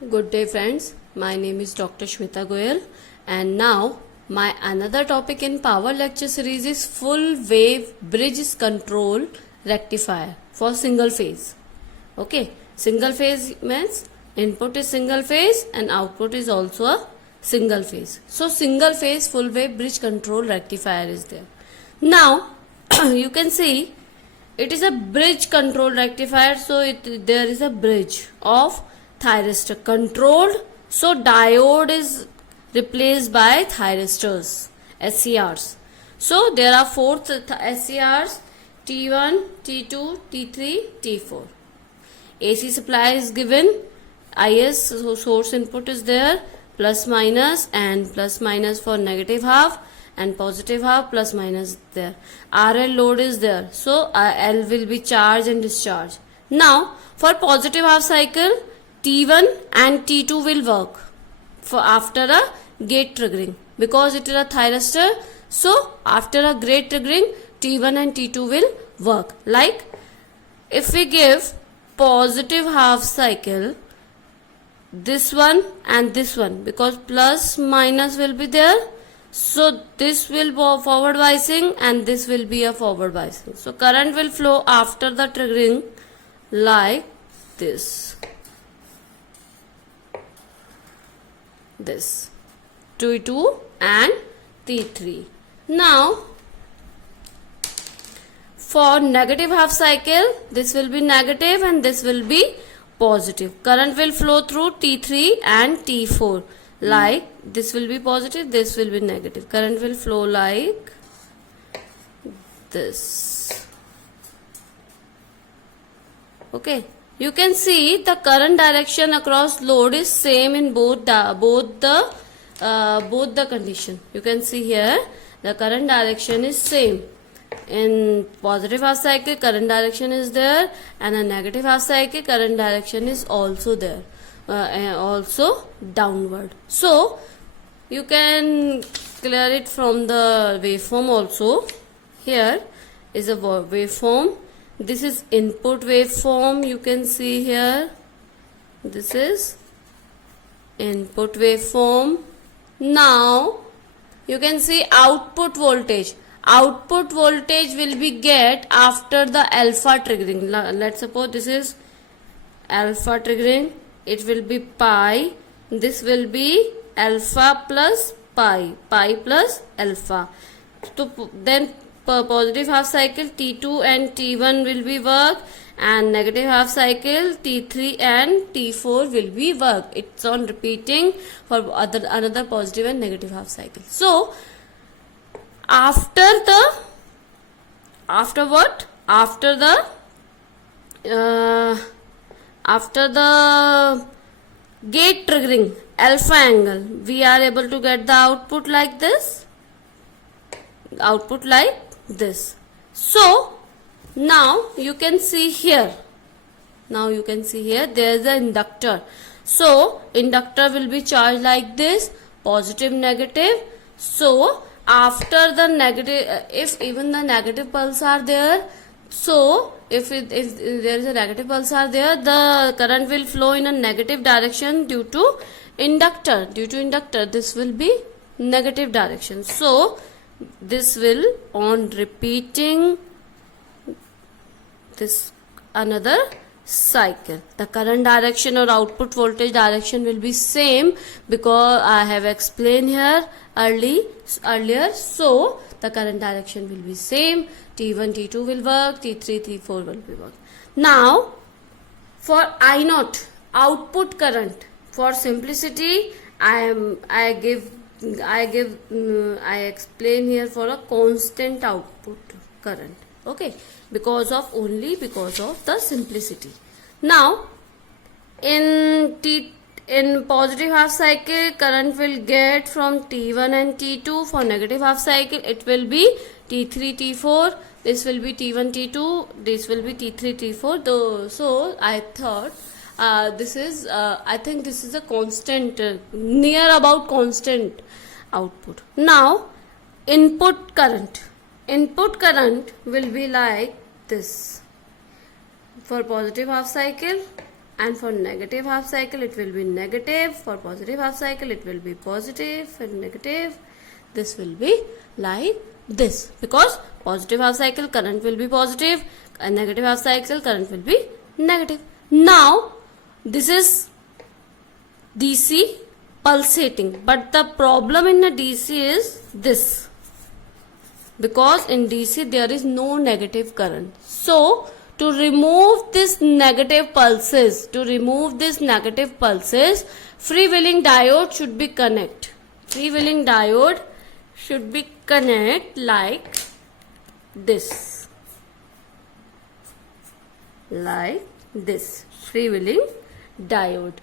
Good day friends, my name is Dr. Shweta Goyal and now my another topic in power lecture series is full wave bridge control rectifier for single phase. Okay, single phase means input is single phase and output is also a single phase. So single phase full wave bridge control rectifier is there. Now you can see it is a bridge control rectifier, so there is a bridge of thyristor controlled, so diode is replaced by thyristors, SCRs. So there are four SCRs, T1, T2, T3, T4. AC supply is given, IS, so source input is there, plus minus, and plus minus for negative half and positive half, plus minus there. RL load is there, so L will be charge and discharge. Now for positive half cycle, T1 and T2 will work for after a gate triggering, because it is a thyristor. So after a gate triggering, T1 and T2 will work. Like if we give positive half cycle, this one and this one, because plus minus will be there, so this will be forward biasing and this will be a forward biasing. So current will flow after the triggering like this. This T2 and T3. Now for negative half cycle, this will be negative and this will be positive. Current will flow through T3 and T4 like this will be positive, this will be negative. Current will flow like this. Okay, you can see the current direction across load is same in both the condition. You can see here the current direction is same. In positive half cycle, current direction is there, and a negative half cycle, current direction is also there, also downward. So you can clear it from the waveform also. Here is a waveform. This is input waveform. You can see here. This is input waveform. Now you can see output voltage. Output voltage will be get after the alpha triggering. Let's suppose this is alpha triggering. It will be pi. This will be alpha plus pi. Pi plus alpha. So then positive half cycle T2 and T1 will be work, and negative half cycle T3 and T4 will be work. It's on repeating for another positive and negative half cycle. So after the gate triggering alpha angle, we are able to get the output like this. Output like this. So now you can see here. There is an inductor. So inductor will be charged like this, positive, negative. So after the negative, if even the negative pulse are there, so if there is a negative pulse are there, the current will flow in a negative direction due to inductor. This will be negative direction. So this will on repeating this another cycle, the current direction or output voltage direction will be same, because I have explained here earlier. So the current direction will be same. T1, T2 will work, T3, T4 will be work. Now for I0 output current, for simplicity I explain here for a constant output current. Okay, because of the simplicity. Now in positive half cycle, current will get from T1 and T2. For negative half cycle, it will be T3, T4. This will be T1, T2. This will be T3, T4. So I thought I think this is a constant, near about constant output. Now input current will be like this. For positive half cycle, and for negative half cycle it will be negative, for positive half cycle it will be positive and negative. This will be like this, because positive half cycle current will be positive and negative half cycle current will be negative. Now this is DC pulsating, but the problem in a DC is this, because in DC there is no negative current. So to remove this negative pulses, freewheeling diode should be connect. Freewheeling diode should be connect like this. Like this. Freewheeling diode.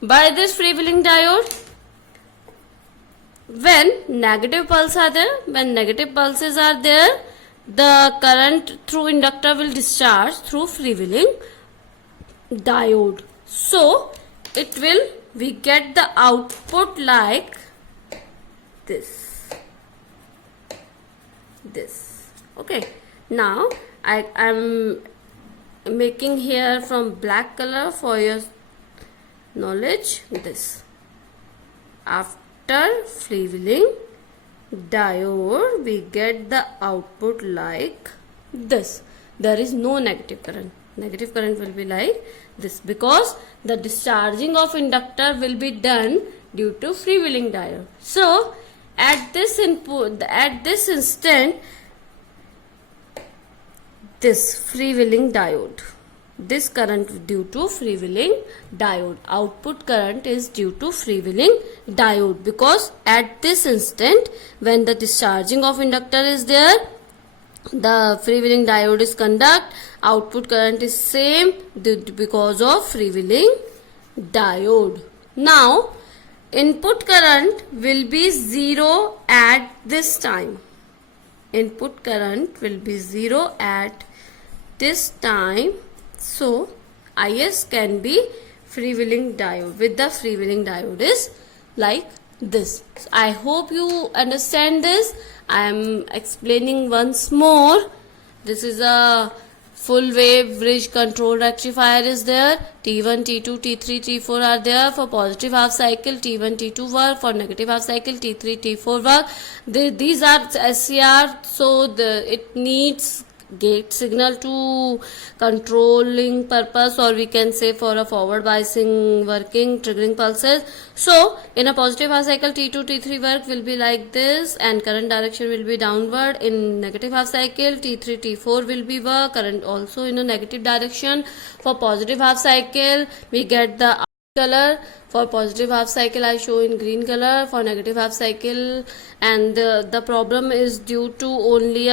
By this freewheeling diode, when negative pulses are there, the current through inductor will discharge through freewheeling diode. So we get the output like this. Okay. Now I am making here from black color for your knowledge. This, after freewheeling diode we get the output like this. There is no negative current. Negative current will be like this, because the discharging of inductor will be done due to freewheeling diode. So at this instant, this freewheeling diode, this current due to freewheeling diode, output current is due to freewheeling diode, because at this instant when the discharging of inductor is there, the freewheeling diode is conduct, output current is same because of freewheeling diode. Now input current will be 0 at this time. Input current will be 0 at this time. So IS can be freewheeling diode. With the freewheeling diode is like this. So I hope you understand this. I am explaining once more. This is a full wave bridge control rectifier is there. T1, T2, T3, T4 are there. For positive half cycle, T1, T2 work. For negative half cycle, T3, T4 work. These are SCR, so it needs gate signal to controlling purpose, or we can say for a forward biasing working, triggering pulses. So in a positive half cycle, T2, T3 work will be like this, and current direction will be downward. In negative half cycle, T3, T4 will be work, current also in a negative direction. For positive half cycle, we get the color. For positive half cycle I show in green color, for negative half cycle, and the problem is due to only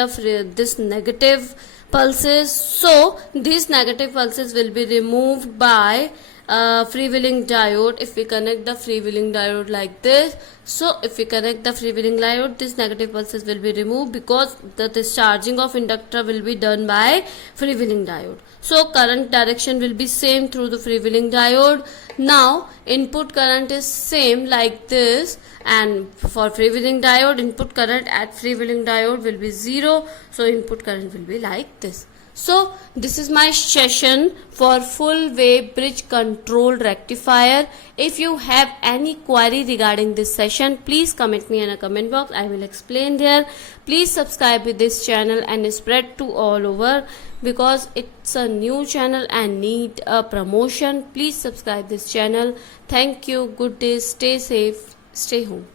this negative pulses. So these negative pulses will be removed by freewheeling diode. If we connect the freewheeling diode like this, so if we connect the freewheeling diode, these negative pulses will be removed, because the discharging of inductor will be done by freewheeling diode. So current direction will be same through the freewheeling diode. Now input current is same like this, and for freewheeling diode, input current at freewheeling diode will be 0. So input current will be like this. So this is my session for full wave bridge control rectifier. If you have any query regarding this session, please comment me in a comment box. I will explain there. Please subscribe with this channel and spread to all over, because it's a new channel and need a promotion. Please subscribe this channel. Thank you. Good day. Stay safe. Stay home.